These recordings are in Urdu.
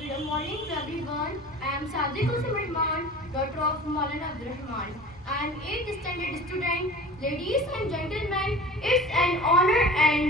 Good morning to everyone. I am Sadia Kulsum Rahman, daughter of Maulana Abdul Rahman. I am 8th standard student. Ladies and gentlemen, it's an honor and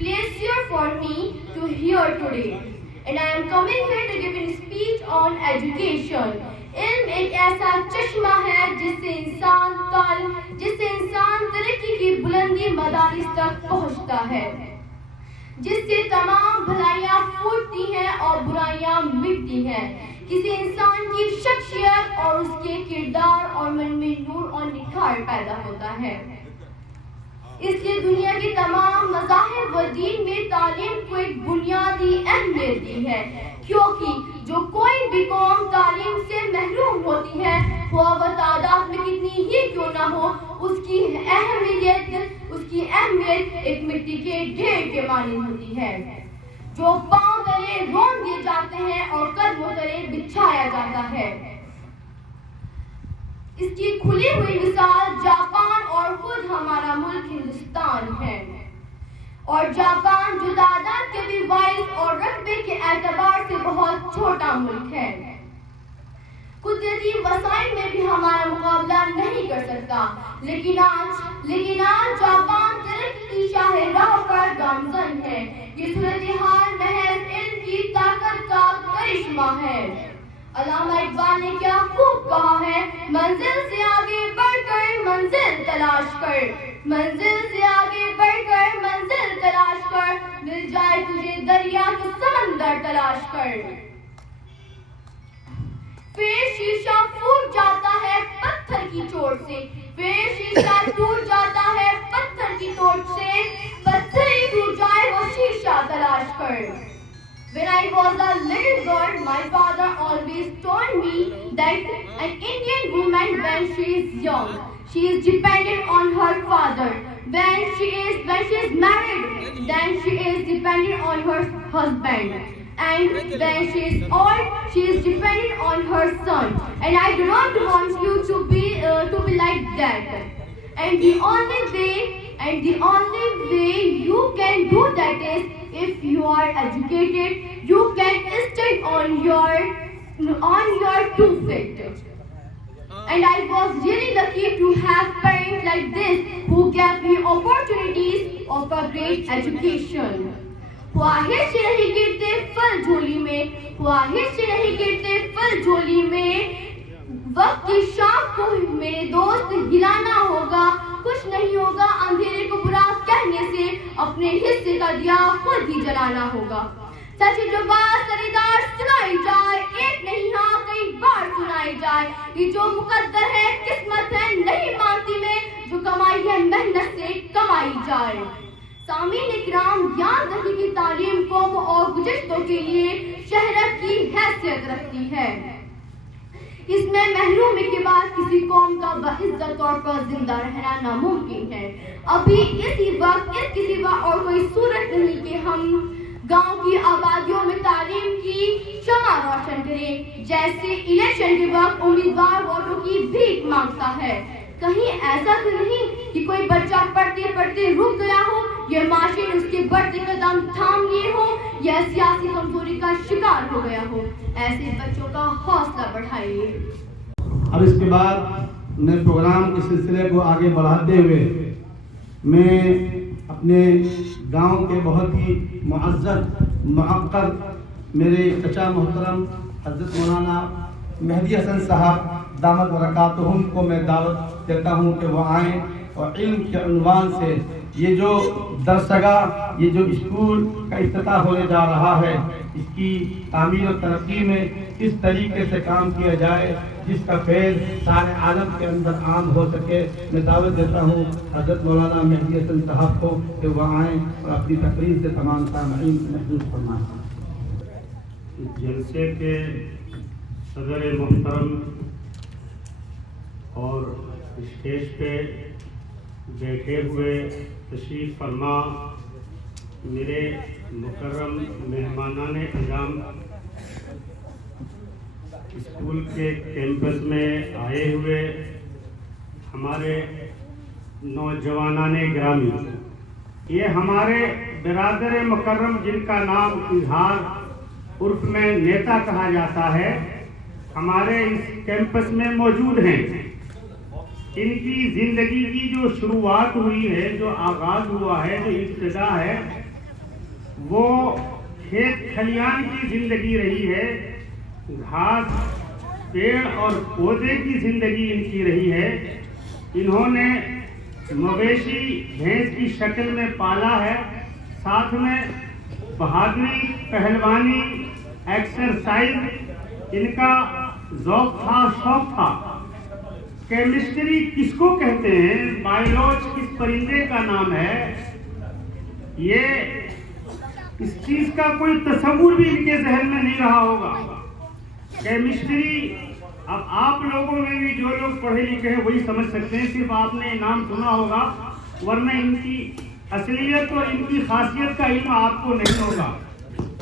pleasure for me to here today. And I am coming here to give a speech on education. علم ایک ایسا چشمہ ہے جسے انسان ترقی کی بلندی مدارس تک پہنچتا ہے، جس سے تمام بھلائیاں پھوٹتی ہیں اور برائیاں مٹتی ہیں۔ کسی انسان کی شخصیت اور اس کے کردار اور من میں نور اور نکھار پیدا ہوتا ہے۔ اس لیے دنیا کے تمام مذاہب و دین میں تعلیم کو ایک بنیادی اہمیت دی ہے، کیونکہ جو کوئی بھی قوم تعلیم سے محروم ہوتی ہے، خواہ وہ تعداد میں کتنی ہی کیوں نہ ہو، اس کی اہمیت ایک مٹی کے ڈھیر کے مانند ہوتی ہے۔ جو پاؤں تلے رون دیے جاتے ہیں اور قدموں تلے بچھایا جاتا ہے۔ اس کی کھلی ہوئی مثال جاپان اور خود ہمارا ملک ہندوستان ہے، اور جاپان جو تعداد کے بھی باعث اور رقبے کے اعتبار سے بہت چھوٹا ملک ہے، قدرتی وسائل میں بھی ہمارا مقابلہ نہیں کر سکتا، لیکن آج جاپان ترقی کی شاہراہ پر گامزن ہے۔ یہ صورتحال محض علم کی طاقت کا کرشمہ ہے۔ علامہ اقبال نے کیا خوب کہا ہے، منزل سے آگے بڑھ کر منزل تلاش کر، منزل سے آگے بڑھ کر منزل تلاش کر، مل جائے تجھے دریا کے سمندر تلاش کر۔ پھر شیشہ پھوٹ جاتا ہے پتھر کی چوٹ سے، پھر شیشہ ٹوٹ جاتا ہے پتھر کی چوٹ سے، پتھر ہی ٹوٹ جائے وہ شیشہ تلاش کر۔ When I was a little girl, my father always told me that an Indian woman, when she is young, she is dependent on her father. When she is married, then she is dependent on her husband. And when she is old, she is dependent on her son. And I do not want you to be like that. And the only way you can do that is if you are educated, you can stand on your 2 feet. And I was really lucky to have parents like this who gave me opportunities of a great education. خواہش سے نہیں گرتے پھل جھولی میں، خواہش سے نہیں گرتے پھل جھولی میں، وقت کی شام کو میرے دوست ہلانا ہوگا، کچھ نہیں ہوگا اندھیرے کو برا کہنے سے، اپنے حصے کا دیا خود ہی جلانا ہوگا۔ سچ جو بات سریدار سنائی جائے، ایک نہیں ہاں کئی بار سنائی جائے، یہ جو مقدر ہے قسمت ہے نہیں مانتی میں، جو کمائی ہے محنت سے کمائی جائے۔ سامعین اکرام، یاد رکھیں کہ تعلیم قوم اور گزشتوں کے لیے شہرت کی حیثیت رکھتی ہے۔ اس میں محرومی کے بعد کسی قوم کا باعزت طور پر زندہ رہنا ناممکن ہے۔ ابھی کسی وقت اور کوئی صورت نہیں کہ ہم گاؤں کی آبادیوں میں تعلیم کی شمع روشن کریں، جیسے الیکشن کے وقت امیدوار ووٹوں کی بھیک مانگتا ہے۔ کہیں ایسا تو نہیں کہ کوئی بچہ پڑھتے پڑھتے رک گیا ہو، یا معاشرے نے اس کے بڑھتے قدم تھام لیے ہو، یا سیاسی کمزوری کا شکار ہو گیا ہو۔ ایسے بچوں کا حوصلہ بڑھائیے۔ اب اس کے بعد میں پروگرام کے سلسلے کو آگے بڑھاتے ہوئے میں اپنے گاؤں کے بہت ہی معزز معقر میرے چچا محترم حضرت مولانا مہدی حسن صاحب دامت برکاتہم کو میں دعوت دیتا ہوں کہ وہ آئیں اور علم کے عنوان سے یہ جو درسگاہ، یہ جو اسکول کا افتتاح ہونے جا رہا ہے، اس کی تعمیر و ترقی میں کس طریقے سے کام کیا جائے جس کا فیض سارے عالم کے اندر عام ہو سکے، میں دعوت دیتا ہوں حضرت مولانا مہدی حسن صاحب کو کہ وہ آئیں اور اپنی تقریر سے تمام سامعین کو محظوظ فرمائیں۔ جلسے کے صدر محترم اور اسٹیج پہ بیٹھے ہوئے تشریف فرما میرے مکرم مہمانان اعظم، اسکول کے کیمپس میں آئے ہوئے ہمارے نوجوانان گرامی، یہ ہمارے برادر مکرم جن کا نام اظہار عرف میں نیتا کہا جاتا ہے، ہمارے اس کیمپس میں موجود ہیں۔ ان کی زندگی کی جو شروعات ہوئی ہے، جو آغاز ہوا ہے، جو ابتدا ہے، وہ کھیت کھلیان کی زندگی رہی ہے، گھاس پیڑ اور پودے کی زندگی ان کی رہی ہے۔ انہوں نے مویشی بھینس کی شکل میں پالا ہے، ساتھ میں بہادری، پہلوانی، ایکسرسائز ان کا ذوق تھا، شوق تھا۔ کیمسٹری کس کو کہتے ہیں، بایولوج کس پرندے کا نام ہے، یہ اس چیز کا کوئی تصور بھی ان کے ذہن میں نہیں رہا ہوگا۔ کیمسٹری اب آپ لوگوں میں بھی جو لوگ پڑھے لکھے ہیں وہی سمجھ سکتے ہیں، صرف آپ نے نام سنا ہوگا، ورنہ ان کی اصلیت اور ان کی خاصیت کا علم آپ کو نہیں ہوگا۔